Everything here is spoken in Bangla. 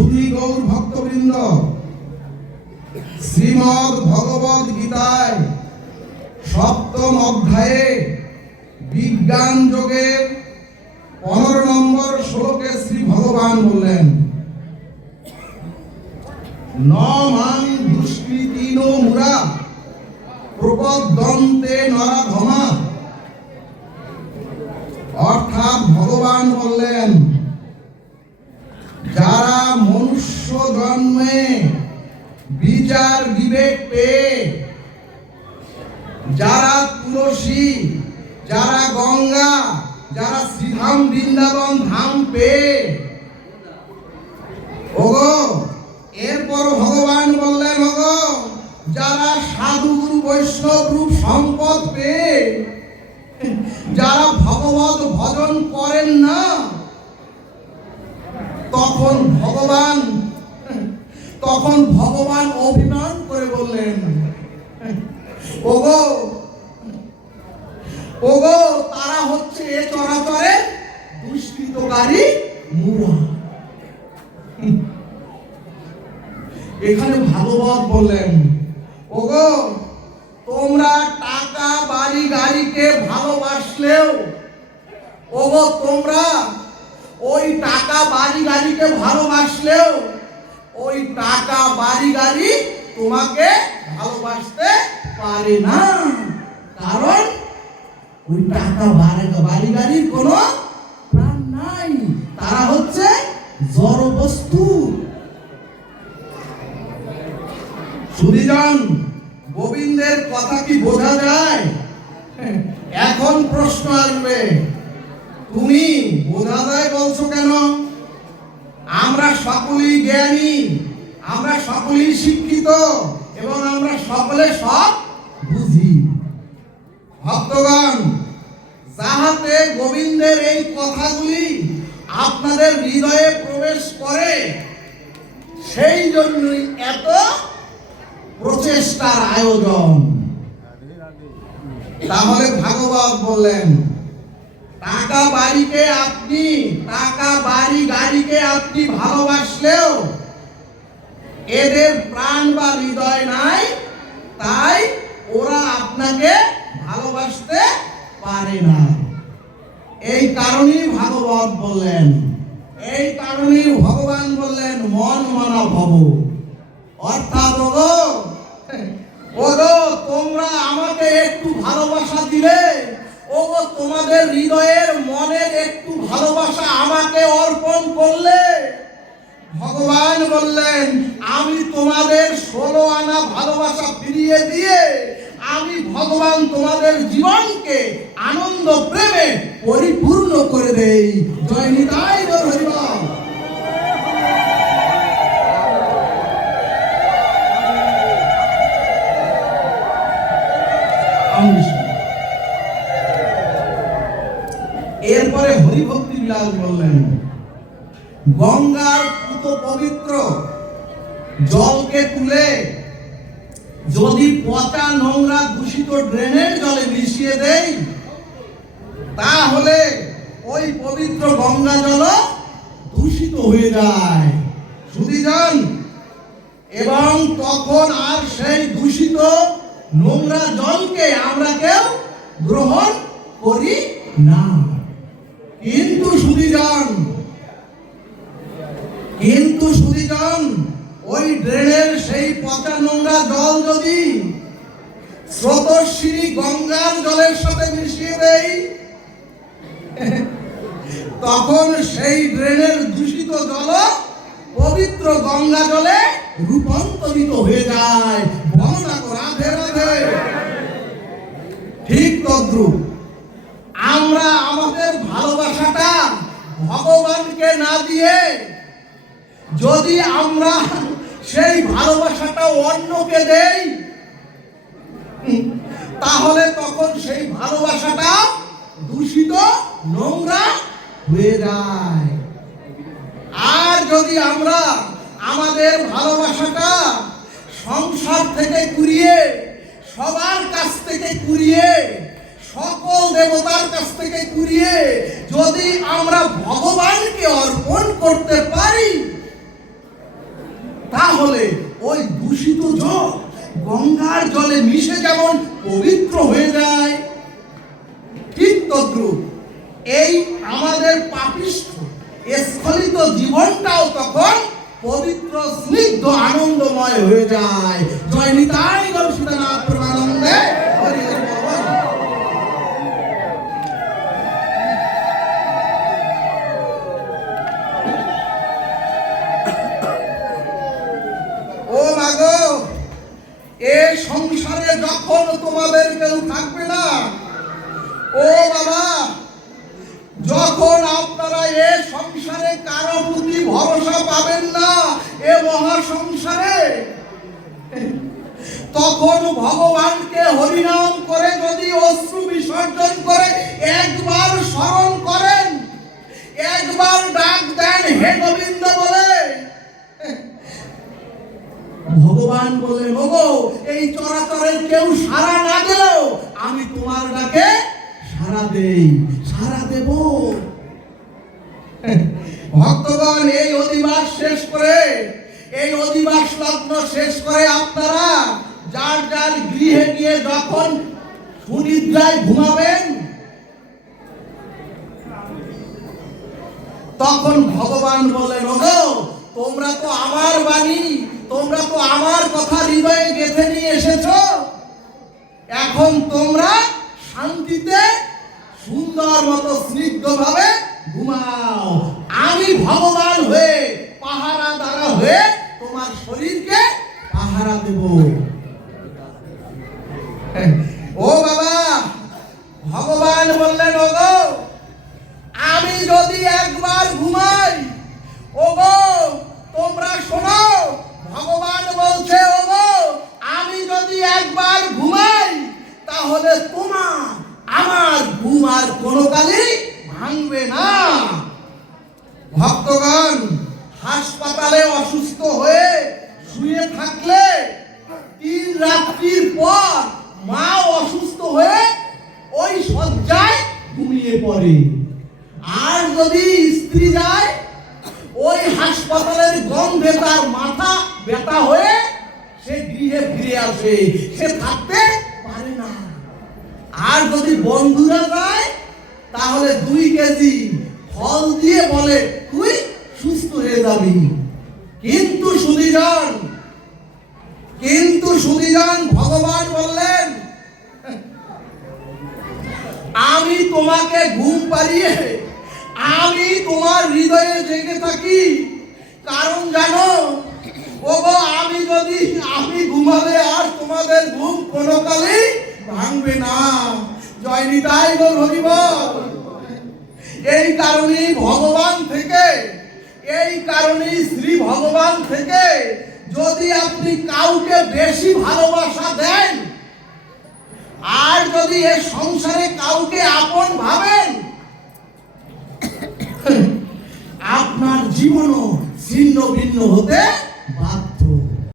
সুধী গৌর ভক্তবৃন্দ, শ্রীমদ্ ভগবদ গীতায় সপ্তম অধ্যায়ে বিজ্ঞান যোগের 15 নম্বর শ্লোকে শ্রী ভগবান বললেন, ন মাং দুষ্কৃতিনো মুরা প্রপদ্যন্তে নরাধমা। অর্থাৎ ভগবান বললেন, যারা মনুষ্য জন্মে বিচার বিবেক পেয়ে, যারা তুলসী, যারা গঙ্গা, যারা শ্রীধাম বৃন্দাবন ধাম পেয়ে, ওগো এরপর ভগবান বললেন, ওগো যারা সাধু গুরু বৈষ্ণব রূপ সম্পদ পেয়ে যারা ভগবত ভজন করেন না, তখন ভগবান অভিমান করে বললেন, ওগো ওগো তারা হচ্ছে এ চরাচরে দুষ্কৃতকারী মুরা। এখানে ভাগবত বললেন, ওগো তোমরা টাকা বাড়ি গাড়িকে ভালোবাসলেও, ওগো তোমরা ওই টাকা বাড়ি গাড়িকে ভালোবাসলেও ওই টাকা বাড়ি গাড়ি তোমাকে ভালোবাসতে পারে না। কারণ ওই টাকা বাড়ি গাড়ির কোনো প্রাণ নাই, তারা হচ্ছে জড় বস্তু। সুধীজন, গোবিন্দের কথা কি বোঝা যায়? এখন প্রশ্ন আসবে, তুমি বোঝা যায় বলছো কেন? আমরা সকলেই জ্ঞানী, আমরা সকলেই শিক্ষিত এবং আমরা সকলে সব বুঝি। ভক্তগণ, যাহাতে গোবিন্দের এই কথাগুলি আপনাদের হৃদয়ে প্রবেশ করে, সেই জন্যই এত প্রচেষ্টার আয়োজন। তাহলে ভাগবত বললেন, টাকা বাড়ি গাড়িকে আপনি ভালোবাসলেও এদের প্রাণ বা হৃদয় নাই, তাই ওরা আপনাকে ভালোবাসতে পারে না। এই কারণেই ভাগবত বললেন, এই কারণেই ভগবান বললেন, মন মানা ভব। অর্থাৎ ওগো তোমরা আমাকে একটু ভালোবাসা দিলে, ওগো তোমাদের হৃদয়ের মনের একটু ভালোবাসা আমাকে অর্পণ করলে, ভগবান বললেন আমি তোমাদের 16 আনা ভালোবাসা ফিরিয়ে দিয়ে আমি ভগবান তোমাদের জীবনকে আনন্দ প্রেমে পরিপূর্ণ করে দেই। জয় নিতাই গৌর হরি বল। এরপরে হরিভক্তি বিলাস বললেন, গঙ্গার পুত পবিত্র জলকে তুলে যদি পচা নোংরা দূষিত ড্রেনের জলে মিশিয়ে দেই, তাহলে ওই পবিত্র গঙ্গা জল দূষিত হয়ে যায়। সুধীজন, এবং তখন আর সেই দূষিত নোংরা জলকে আমরা কেউ গ্রহণ করি না। কিন্তু সুধীজন, ওই ড্রেনের সেই পচা নোংরা জল যদি স্রোতস্বিনী গঙ্গার জলের সাথে মিশিয়ে দেই, তখন সেই ড্রেনের দূষিত জল পবিত্র গঙ্গা জলে রূপান্তরিত হয়ে যায়। বন্দনা কর, রাধে রাধে। ঠিক তদ্রূপ আমরা আমাদের ভালোবাসাটা ভগবানকে না দিয়ে যদি আমরা সেই ভালোবাসাটা অন্যকে দেই, তাহলে তখন সেই ভালোবাসাটা দূষিত নোংরা হয়ে যায়। আর যদি আমরা আমাদের ভালোবাসাটা সংসার থেকে কুড়িয়ে, সবার কাছ থেকে কুড়িয়ে, সকল দেবতার কাছ থেকে কুড়িয়ে যদি আমরা ভগবানকে অর্পণ করতে পারি, জল গঙ্গার জলে মিশে যেমন পবিত্র হয়ে যায়, ঠিক তদ্রূপ এই আমাদের পাপিষ্ঠ স্খলিত জীবনটাও তখন পবিত্র স্নিগ্ধ আনন্দময় হয়ে যায়। জয় নিতাই গৌর সীতানাথ প্রেমানন্দে হরি হরি বল। ও মাগো, এ সংসারে যখন তোমাদের কেউ থাকবে না, ও বাবা, যখন আপনারা এ সংসারে কারো প্রতি ভরসা পাবেন না, এ মহা সংসারে, তখন ভগবানকে হরিনাম করে যদি অশ্রু বিসর্জন করে একবার স্মরণ করেন, একবার ডাক দেন হে গোবিন্দ বলে, ভগবান বলেন ওগো, এই চরাচরের কেউ সাড়া না দিলেও আমি তোমার ডাকে সাড়া দেই, সাড়া দেব। ভক্তগণ, এই অধিবাস শেষ করে, এই অধিবাস লগ্ন শেষ করে আপনারা যার যার গৃহে গিয়ে যখন সুনিদ্রায় ঘুমাবেন, তখন ভগবান বলেন ওগো, তোমরা তো আমার বাণী, তোমরা তো আমার কথা হৃদয়ে গেঁথে নিয়ে এসেছো, এখন তোমরা শান্তিতে সুন্দর মতো স্নিগ্ধ ভাবে ঘুমাও। আমি ভগবান হয়ে পাহারা দ্বারা হয়ে তোমার শরীরকে পাহারা দেব। ও বাবা, ভগবান বললেন ওগো, আমি যদি একবার ঘুমাই, ওগো তোমরা শোনো, ভগবান বলছে ওগো, আমি যদি একবার ঘুমাই তাহলে তোমার আমার ঘুম আর কোনো কালে ভাঙবে না। ভক্তগণ, হাসপাতালে অসুস্থ হয়ে শুয়ে থাকলে 3 রাত্রির পর মা অসুস্থ হয়ে ওই শয্যায় ঘুমিয়ে পড়ে, আর যদি স্ত্রী যায় ওই হাসপাতালের গন্ধে তার মাথা ব্যথা হয়ে সে গৃহে ফিরে আসে, সে থাকতে পারে না। আর যদি বন্ধুরা যায় তাহলে 2 কেজি ফল দিয়ে বলে তুই সুস্থ হয়ে যাবি। কিন্তু সুধীজন ভগবান বললেন, আমি তোমাকে ঘুম পাড়িয়ে আমি তোমার হৃদয়ে জেগে থাকি, কারণ জানো ওগো, আমি ঘুমালে আর তোমাদের ঘুম কোনো কালেই ভাঙবে না। জয় নিতাই গৌর হরি বল। এই কারণেই ভগবান থেকে, এই কারণেই শ্রী ভগবান থেকে যদি আপনি কাউকে বেশি ভালোবাসা দেন, আর যদি এ সংসারে কাউকে আপন ভাবেন, আপনার জীবনও ছিন্ন ভিন্ন হতে বাধ্য।